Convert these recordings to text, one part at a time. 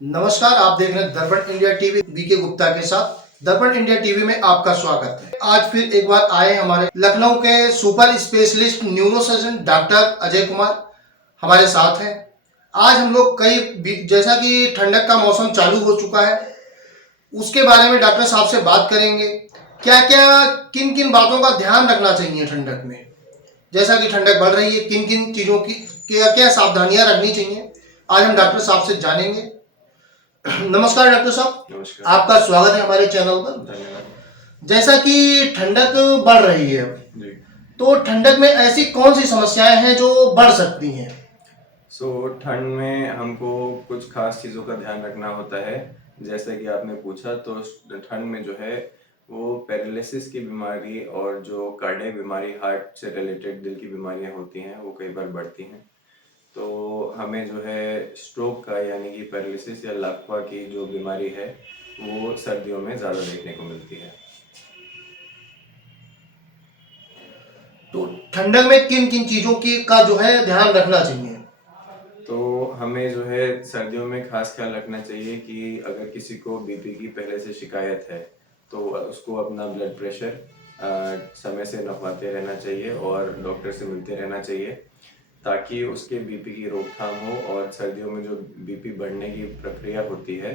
नमस्कार, आप देख रहे हैं दर्पण इंडिया टीवी बीके गुप्ता के साथ। दर्पण इंडिया टीवी में आपका स्वागत है। आज फिर एक बार आए हमारे लखनऊ के super specialist neuro surgeon doctor Ajay Kumar हमारे साथ हैं। आज हम लोग जैसा कि ठंडक का मौसम चालू हो चुका है, उसके बारे में डॉक्टर साहब से बात करेंगे। क्या क्या किन किन बातों का ध्यान रखना चाहिए ठंडक में, जैसा कि ठंडक बढ़ रही है, किन किन चीज़ों की क्या क्या सावधानियां रखनी चाहिए, आज हम डॉक्टर साहब से जानेंगे। नमस्कार डॉक्टर साहब। नमस्कार। आपका स्वागत है हमारे चैनल पर। धन्यवाद। जैसा कि ठंडक बढ़ रही है जी। तो ठंडक में ऐसी कौन सी समस्याएं हैं जो बढ़ सकती हैं? ठंड में हमको कुछ खास चीज़ों का ध्यान रखना होता है। जैसे कि आपने पूछा, तो ठंड में जो है वो पैरालिसिस की बीमारी और जो कार्डियक बीमारी, हार्ट से रिलेटेड दिल की बीमारियां होती हैं, वो कई बार बढ़ती हैं। तो हमें जो है स्ट्रोक का यानी कि पैरालिसिस या लाक्वा की जो बीमारी है वो सर्दियों में ज़्यादा देखने को मिलती है। तो ठंडक में किन किन चीजों की का जो है ध्यान रखना चाहिए? तो हमें जो है सर्दियों में खास ख्याल रखना चाहिए कि अगर किसी को बीपी की पहले से शिकायत है तो उसको अपना ब्लड प्रेशर समय से नपवाते रहना चाहिए और डॉक्टर से मिलते रहना चाहिए, ताकि उसके बीपी की रोकथाम हो। और सर्दियों में जो बीपी बढ़ने की प्रक्रिया होती है,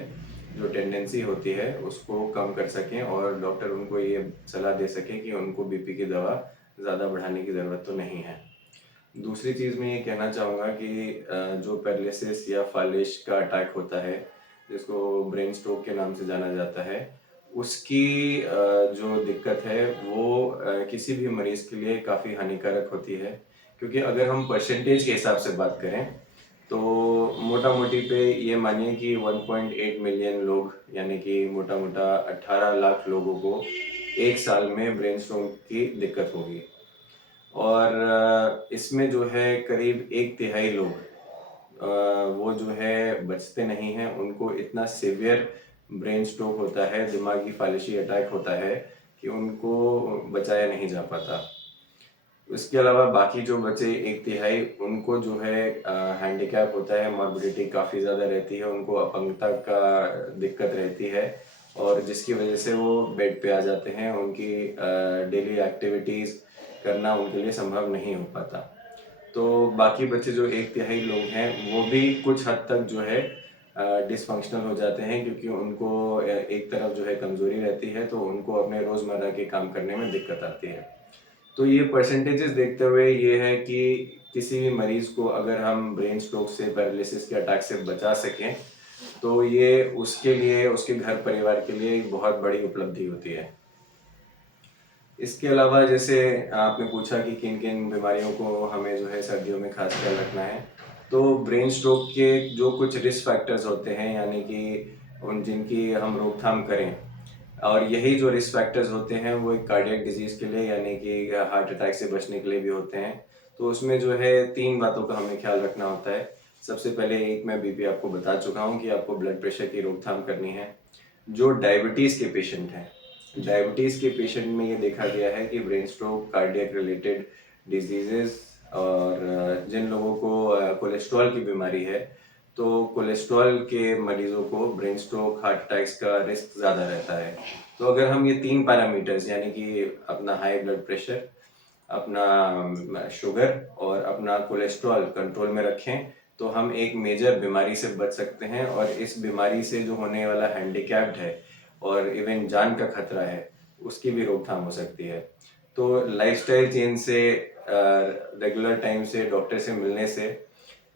जो टेंडेंसी होती है, उसको कम कर सकें और डॉक्टर उनको ये सलाह दे सकें कि उनको बीपी की दवा ज़्यादा बढ़ाने की ज़रूरत तो नहीं है। दूसरी चीज़ मैं ये कहना चाहूँगा कि जो पैरालिसिस या फालिश का अटैक होता है, जिसको ब्रेन स्ट्रोक के नाम से जाना जाता है, उसकी जो दिक्कत है वो किसी भी मरीज़ के लिए काफ़ी हानिकारक होती है। क्योंकि अगर हम परसेंटेज के हिसाब से बात करें तो मोटा-मोटी पे ये मानिए कि 1.8 मिलियन लोग, यानी कि मोटा-मोटा 18 लाख लोगों को एक साल में ब्रेन स्ट्रोक की दिक्कत होगी। और इसमें जो है करीब 1/3 लोग वो जो है बचते नहीं हैं। उनको इतना सीवियर ब्रेन स्ट्रोक होता है, दिमागी फालिशी अटैक होता है कि उनको बचाया नहीं जा पाता। उसके अलावा बाकी जो बचे 1/3 उनको जो है हैंडीकैप होता है, मॉर्बिडिटी काफ़ी ज़्यादा रहती है, उनको अपंगता का दिक्कत रहती है और जिसकी वजह से वो बेड पे आ जाते हैं। उनकी डेली एक्टिविटीज़ करना उनके लिए संभव नहीं हो पाता। तो बाकी बचे जो 1/3 लोग हैं वो भी कुछ हद तक जो है डिसफंक्शनल हो जाते हैं, क्योंकि उनको एक तरफ जो है कमज़ोरी रहती है, तो उनको अपने रोज़मर्रा के काम करने में दिक्कत आती है। तो ये परसेंटेजेस देखते हुए ये है कि किसी भी मरीज़ को अगर हम ब्रेन स्ट्रोक से, पैरालिसिस के अटैक से बचा सकें, तो ये उसके लिए, उसके घर परिवार के लिए एक बहुत बड़ी उपलब्धि होती है। इसके अलावा जैसे आपने पूछा कि किन-किन बीमारियों को हमें जो है सर्दियों में खास ख्याल रखना है, तो ब्रेन स्ट्रोक के जो कुछ रिस्क फैक्टर्स होते हैं, यानी कि जिनकी हम रोकथाम करें, और यही जो रिस्क फैक्टर्स होते हैं वो एक कार्डियक डिजीज़ के लिए, यानी कि हार्ट अटैक से बचने के लिए भी होते हैं। तो उसमें जो है 3 बातों का हमें ख्याल रखना होता है। सबसे पहले एक मैं बीपी आपको बता चुका हूँ कि आपको ब्लड प्रेशर की रोकथाम करनी है। जो डायबिटीज़ के पेशेंट हैं, डायबिटीज़ के पेशेंट में ये देखा गया है कि brain stroke, cardiac related diseases, और जिन लोगों को कोलेस्ट्रॉल की बीमारी है, तो कोलेस्ट्रॉल के मरीज़ों को ब्रेन स्ट्रोक, हार्ट अटैक्स का रिस्क ज़्यादा रहता है। तो अगर हम ये 3 पैरामीटर्स, यानी कि अपना हाई ब्लड प्रेशर, अपना शुगर और अपना कोलेस्ट्रॉल कंट्रोल में रखें, तो हम एक मेजर बीमारी से बच सकते हैं। और इस बीमारी से जो होने वाला हैंडीकैप्ड है और इवन जान का खतरा है, उसकी भी रोकथाम हो सकती है। तो लाइफस्टाइल चेंज से, रेगुलर टाइम से डॉक्टर से मिलने से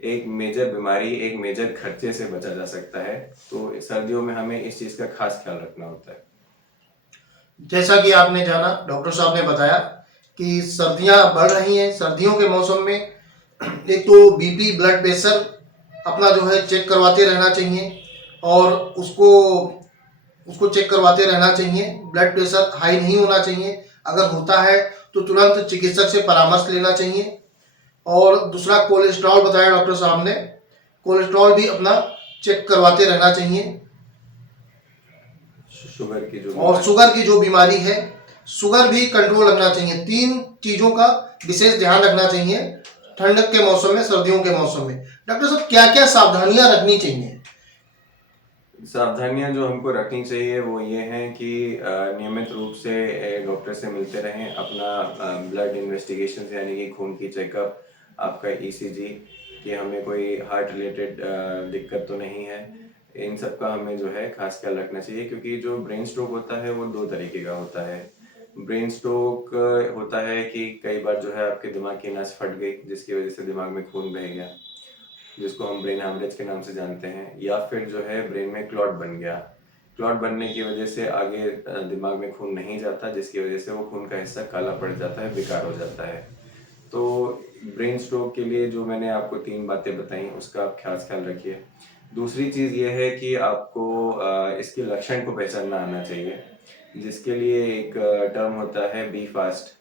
एक मेजर बीमारी, एक मेजर खर्चे से बचा जा सकता है। तो सर्दियों में हमें इस चीज़ का खास ख्याल रखना होता है। जैसा कि आपने जाना, डॉक्टर साहब ने बताया कि सर्दियां बढ़ रही हैं। सर्दियों के मौसम में एक तो बीपी, ब्लड प्रेशर अपना जो है चेक करवाते रहना चाहिए, और उसको उसको चेक करवाते रहना चाहिए। ब्लड प्रेशर हाई नहीं होना चाहिए, अगर होता है तो तुरंत चिकित्सक से परामर्श लेना चाहिए। और दूसरा कोलेस्ट्रॉल बताया डॉक्टर साहब ने, कोलेस्ट्रॉल भी अपना चेक करवाते रहना चाहिए। शुगर की जो और शुगर की जो बीमारी है, शुगर भी कंट्रोल रखना चाहिए। 3 चीज़ों का विशेष ध्यान रखना चाहिए ठंडक के मौसम में, सर्दियों के मौसम में। डॉक्टर साहब, क्या क्या सावधानियां रखनी चाहिए? सावधानियां जो हमको रखनी चाहिए वो ये हैं कि नियमित रूप से डॉक्टर से मिलते रहें, अपना ब्लड इन्वेस्टिगेशन यानी कि खून की चेकअप, आपका ईसीजी, कि हमें कोई हार्ट रिलेटेड दिक्कत तो नहीं है। इन सब का हमें जो है खास ख्याल रखना चाहिए, क्योंकि जो ब्रेन स्ट्रोक होता है वो दो तरीके का होता है। ब्रेन स्ट्रोक होता है कि कई बार जो है आपके दिमाग की नस फट गई जिसकी वजह से दिमाग में खून बह गया, जिसको हम ब्रेन हेमरेज के नाम से जानते हैं, या फिर जो है ब्रेन में क्लॉट बन गया। क्लॉट बनने की वजह से आगे दिमाग में खून नहीं जाता, जिसकी वजह से वो खून का हिस्सा काला पड़ जाता है, बेकार हो जाता है। तो ब्रेन स्ट्रोक के लिए जो मैंने आपको 3 बातें बताई उसका आप खास ख्याल रखिए। दूसरी चीज़ ये है कि आपको इसके लक्षण को पहचानना आना चाहिए, जिसके लिए एक टर्म होता है बी फास्ट।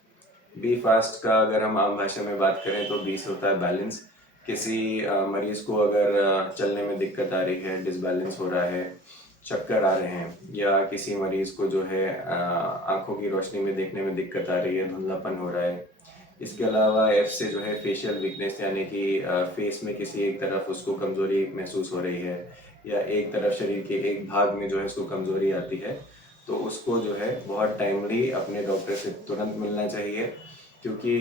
बी फास्ट का अगर हम आम भाषा में बात करें तो बी से होता है बैलेंस। किसी मरीज को अगर चलने में दिक्कत आ रही है, डिसबैलेंस हो रहा है, चक्कर आ रहे हैं, या किसी मरीज को जो है आंखों की रोशनी में देखने में दिक्कत आ रही है, धुंधलापन हो रहा है। इसके अलावा एफ से जो है फेशियल वीकनेस, यानी कि फेस में किसी एक तरफ उसको कमजोरी महसूस हो रही है, या एक तरफ शरीर के एक भाग में जो है उसको कमजोरी आती है, तो उसको जो है बहुत टाइमली अपने डॉक्टर से तुरंत मिलना चाहिए। क्योंकि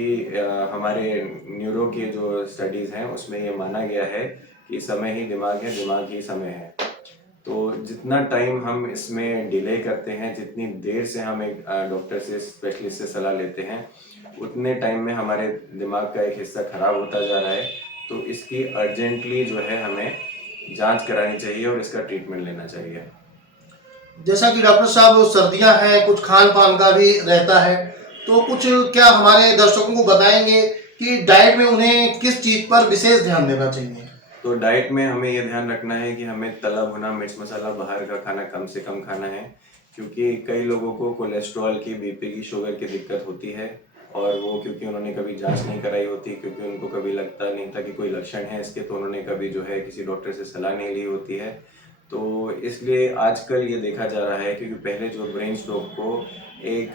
हमारे न्यूरो के जो स्टडीज़ हैं उसमें ये माना गया है कि समय ही दिमाग है, दिमाग ही समय है। तो जितना टाइम हम इसमें डिले करते हैं, जितनी देर से हम एक डॉक्टर से, स्पेशलिस्ट से सलाह लेते हैं, उतने टाइम में हमारे दिमाग का एक हिस्सा खराब होता जा रहा है। तो इसकी अर्जेंटली जो है हमें जांच करानी चाहिए और इसका ट्रीटमेंट लेना चाहिए। जैसा कि डॉक्टर साहब सर्दियां हैं, कुछ खान पान का भी रहता है, तो कुछ क्या हमारे दर्शकों को बताएंगे कि डाइट में उन्हें किस चीज पर विशेष ध्यान देना चाहिए? तो डाइट में हमें ये ध्यान रखना है कि हमें तला भुना मिर्च मसाला बाहर का खाना कम से कम खाना है, क्योंकि कई लोगों को कोलेस्ट्रॉल की, बीपी की, शुगर की दिक्कत होती है, और वो क्योंकि उन्होंने कभी जांच नहीं कराई होती, क्योंकि उनको कभी लगता नहीं था कि कोई लक्षण है इसके, तो उन्होंने कभी जो है किसी डॉक्टर से सलाह नहीं ली होती है। तो इसलिए आजकल ये देखा जा रहा है, क्योंकि पहले जो ब्रेन स्ट्रोक को एक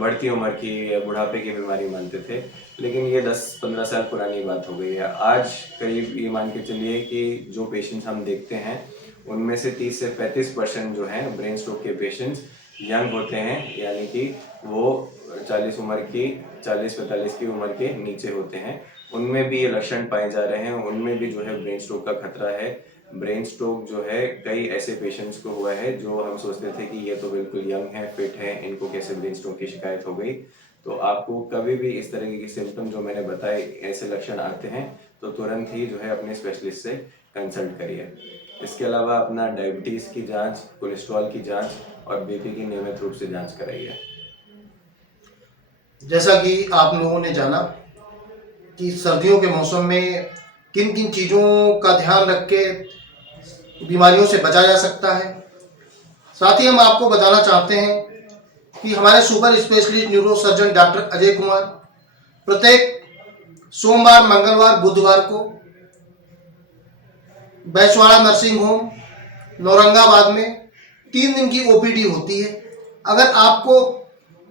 बढ़ती उम्र की, बुढ़ापे की बीमारी मानते थे, लेकिन ये 10-15 साल पुरानी बात हो गई है। आज करीब ये मान के चलिए कि जो पेशेंट्स हम देखते हैं उनमें से 30 से 35% जो हैं ब्रेन स्ट्रोक के पेशेंट्स यंग होते हैं, यानी कि वो 40-45 की उम्र के नीचे होते हैं। उनमें भी ये लक्षण पाए जा रहे हैं, उनमें भी जो है ब्रेन स्ट्रोक का खतरा है। ब्रेन स्ट्रोक जो है कई ऐसे पेशेंट्स को हुआ है जो हम सोचते थे कि ये तो बिल्कुल यंग है, फिट है, इनको कैसे ब्रेन स्ट्रोक की शिकायत हो गई। तो आपको कभी भी इस तरह के सिम्टम जो मैंने बताए, ऐसे लक्षण आते हैं, तो तुरंत ही जो है अपने स्पेशलिस्ट से कंसल्ट करिए। इसके अलावा अपना डायबिटीज़ की जांच, कोलेस्ट्रॉल की जांच और बीपी की नियमित रूप से जांच कराइए। जैसा कि आप लोगों ने जाना कि सर्दियों के मौसम में किन किन चीज़ों का ध्यान रख के बीमारियों से बचा जा सकता है, साथ ही हम आपको बताना चाहते हैं कि हमारे super specialist neuro surgeon doctor Ajay Kumar प्रत्येक सोमवार, मंगलवार, बुधवार को बैचवाड़ा नर्सिंग होम नौरंगाबाद में 3 दिन की ओपीडी होती है। अगर आपको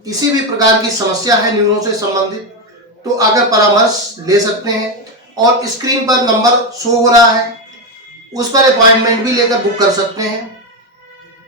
किसी भी प्रकार की समस्या है न्यूरो से संबंधित, तो आकर परामर्श ले सकते हैं, और स्क्रीन पर नंबर शो हो रहा है, उस पर अपॉइंटमेंट भी लेकर बुक कर सकते हैं।